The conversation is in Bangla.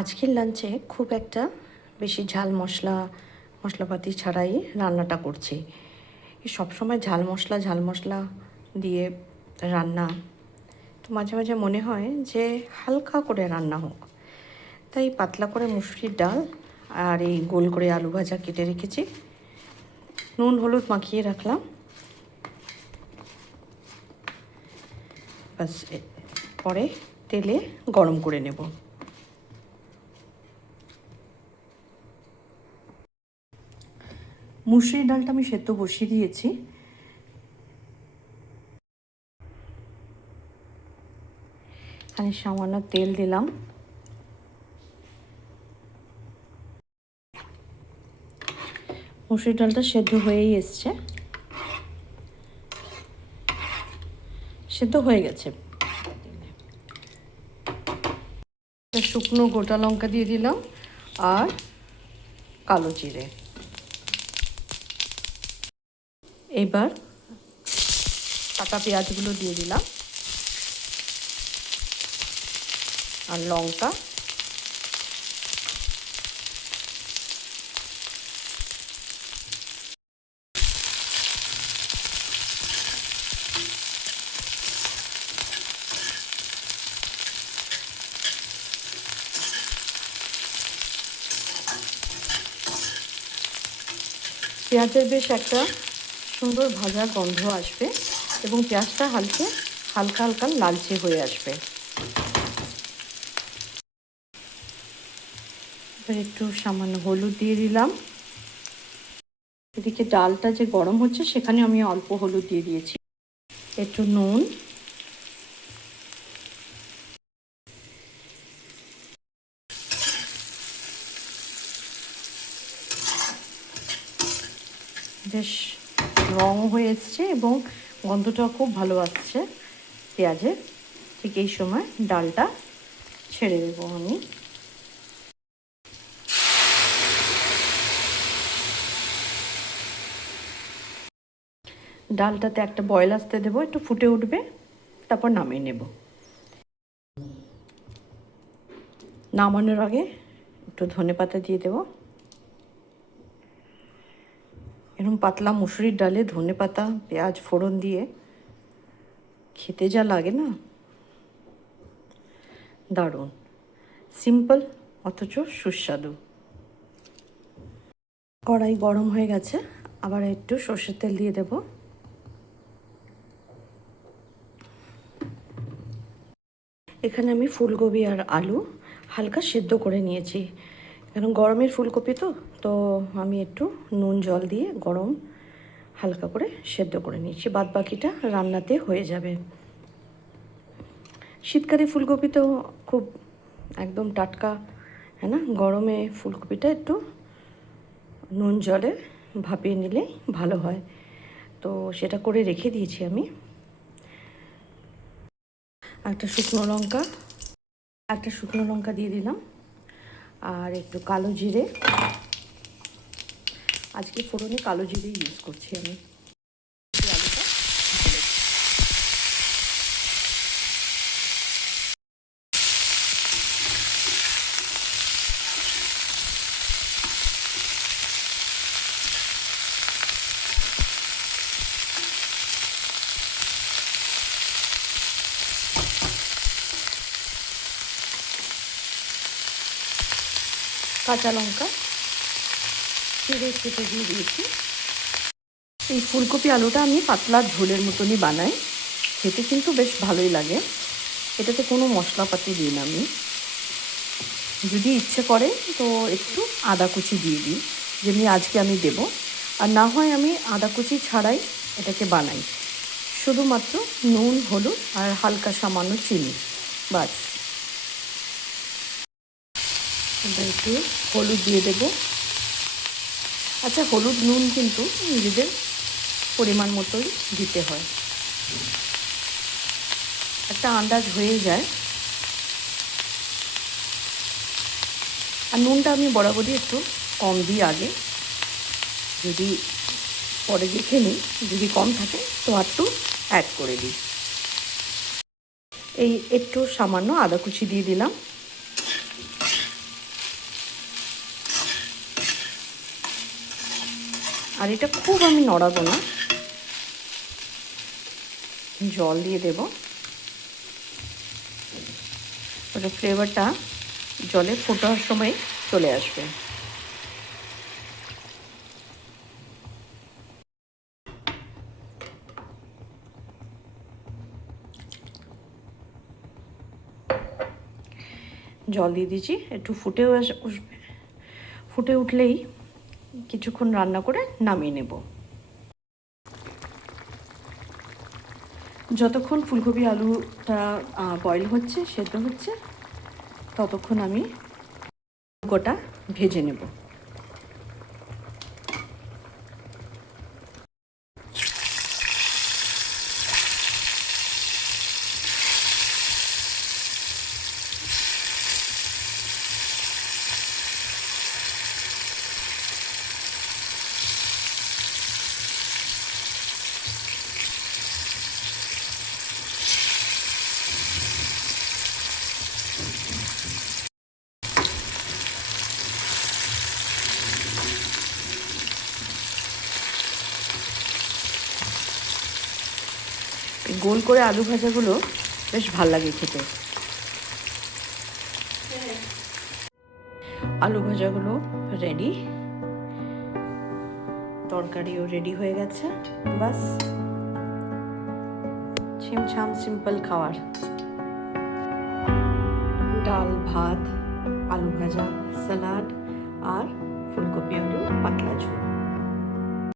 আজকের লাঞ্চে খুব একটা বেশি ঝাল মশলাপাতি ছাড়াই রান্নাটা করছি। সবসময় ঝাল মশলা দিয়ে রান্না তো মাঝে মাঝে মনে হয় যে হালকা করে রান্না হোক। তাই পাতলা করে মুসুরির ডাল আর এই গোল করে আলু ভাজা কেটে রেখেছি, নুন হলুদ মাখিয়ে রাখলাম। বাস পরে তেলে গরম করে নেব। মুসুরির ডালটা আমি সেদ্ধ বসিয়ে দিয়েছি। আমি সামান্য তেল দিলাম। মুসুরির ডালটা সেদ্ধ হয়েই এসছে, সেদ্ধ হয়ে গেছে। শুকনো গোটা লঙ্কা দিয়ে দিলাম আর কালো জিরে। এবার কাটা পেঁয়াজগুলো দিয়ে দিলাম আর লঙ্কা। পেঁয়াজের বেশ একটা সুন্দর ভাজা গন্ধ আসবে এবং পেঁয়াজটা হালকা হালকা লালচে হয়ে আসবে। এবার একটু সামান্য হলুদ দিয়ে দিলাম। এদিকে ডালটা যে গরম হচ্ছে সেখানে আমি অল্প হলুদ দিয়ে দিয়েছি, একটু নুন, বেশ রং হয়ে এসছে এবং গন্ধটাও খুব ভালো আসছে পেঁয়াজের। ঠিক এই সময় ডালটা ছেড়ে দেবো আমি। ডালটাতে একটা বয়েল আসতে দেবো, একটু ফুটে উঠবে, তারপর নামিয়ে নেব। নামানোর আগে একটু ধনেপাতা দিয়ে দেবো। এরকম পাতলা মুসুরির ডালে ধনেপাতা পেঁয়াজ ফোড়ন দিয়ে খেতে যা লাগে না, দারুণ। সিম্পল অথচ সুস্বাদু। কড়াই গরম হয়ে গেছে, আবার একটু সর্ষের তেল দিয়ে দেব। এখানে আমি ফুলকপি আর আলু হালকা সেদ্ধ করে নিয়েছি, কারণ গরমের ফুলকপি তো আমি একটু নুন জল দিয়ে গরম হালকা করে সেদ্ধ করে নিয়েছি। বাদ বাকিটা রান্নাতে হয়ে যাবে। শীতকালে ফুলকপি তো খুব একদম টাটকা, হ্যাঁ না? গরমে ফুলকপিটা একটু নুন জলে ভাপিয়ে নিলে ভালো হয়, তো সেটা করে রেখে দিয়েছি আমি। একটা শুকনো লঙ্কা দিয়ে দিলাম আর একটু কালো জিরে। আজকে ফোড়নে কালো জিরে ইউজ করছি আমি। আলুটা কাঁচা লঙ্কা চিড়ে কেটে দিয়ে দিয়েছি। এই ফুলকপি আলুটা আমি পাতলা ঝোলের মতনই বানাই, খেতে কিন্তু বেশ ভালোই লাগে। এটাতে কোনো মশলাপাতি দিই না আমি। যদি ইচ্ছে করে তো একটু আদা কুচি দিয়ে দিই, যেমনি আজকে আমি দেব। আর না হয় আমি আদা কুচি ছাড়াই এটাকে বানাই, শুধুমাত্র নুন হলুদ আর হালকা সামান্য চিনি, বাস। এবার একটু হলুদ দিয়ে দেব। আচ্ছা, হলুদ নুন কিন্তু নিজেদের পরিমাণ মতোই দিতে হয়, একটা আন্দাজ হয়ে যায়। আর নুনটা আমি বরাবরই একটু কম দিই আগে, যদি পরে দেখে নিই যদি কম থাকে তো একটু অ্যাড করে দিই। এই একটু সামান্য আদা কুচি দিয়ে দিলাম। আর এটা খুব আমি নড়াবো না, জল দিয়ে দেব, ওটা ফ্লেভারটা জলে ফোটার সময় চলে আসবে। জল দিয়ে দিয়েছি, একটু ফুটেও উঠবে, ফুটে উঠলেই কিছুক্ষণ রান্না করে নামিয়ে নেব। যতক্ষণ ফুলকপি আলুটা বয়েল হচ্ছে, সেদ্ধ হচ্ছে, ততক্ষণ আমি গোটা ভেজে নেব। গোল করে আলু ভাজাগুলো বেশ ভাল লাগে খেতে। আলু ভাজাগুলো রেডি, তরকারিও রেডি হয়ে গেছে। বাস ছিমছাম সিম্পল খাবার, ডাল, ভাত, আলু ভাজা, স্যালাড আর ফুলকপি আলু পাতলা ঝোল।